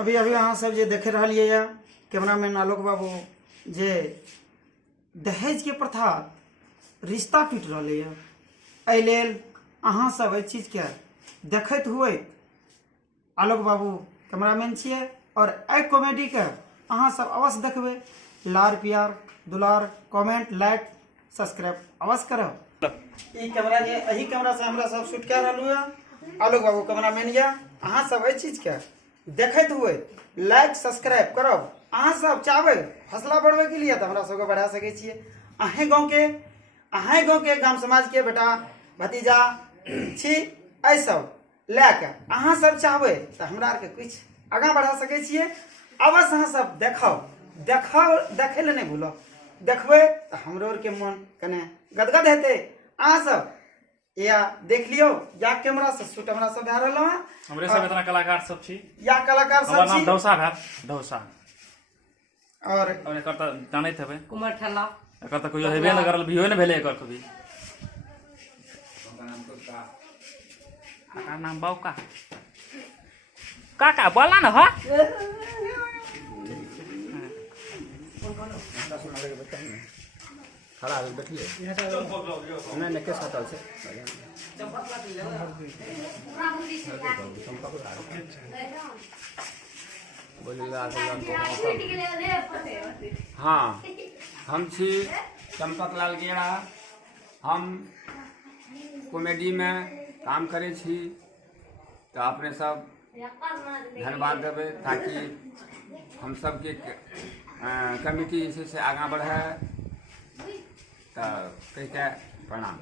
अभी अहाँ सब जे देख रहा है कैमरामैन आलोक बाबू जे दहेज के प्रथा रिश्ता टूट रहा है, एहि लेल अहाँ सब एहि चीज के देखते हुए आलोक बाबू कैमरामैन छिए और एहि कॉमेडी के अहाँ सब अवश्य देखबे। लार प्यार दुलार कमेंट लाइक सब्सक्राइब अवश्य करब। ई कैमरा जे एही कैमरा से हमरा सब शूट कर रहलू है। आलोक बाबू कैमरामैन ये अहाँ सब एहि चीज के देखते हुए लाइक सब्सक्राइब करब। अहाँ सब चाहबे हौसला बढ़बे के लिए तो हमरा सबके बढ़ा सके छिए। अहें गाँव के गाम समाज के बेटा भतीजा छी, एहि सब लैके अहाँ सब चाहबे तो हमरा आर के कुछ आगाँ बढ़ा सके छिए। अवश्य अहाँ सब देखे ले नहीं भूलो, देखबे तो हमरो आर के मन कने गदगद हेते। अहाँ सब या देख लियो या कैमरा से शूट हमरा सब भए रहल है। हमरे सब इतना कलाकार सब छी या कलाकार सब छी। डौसा भात डौसा और एकर त जानैत हेबै कुमार ठेला एकर त कोई हेबे न करल भियो न भेले एकर कभी। का नाम बाउका काका बोला न ह खड़ा हो बैठिए नहीं के साथ से हाँ हम छी चंपक लाल गेड़ा। हम कॉमेडी में काम करे छी तो अपने सब धन्यवाद देवे ताकि हम सबके कमिटी से आगा बढ़े। तो कह के प्रणाम।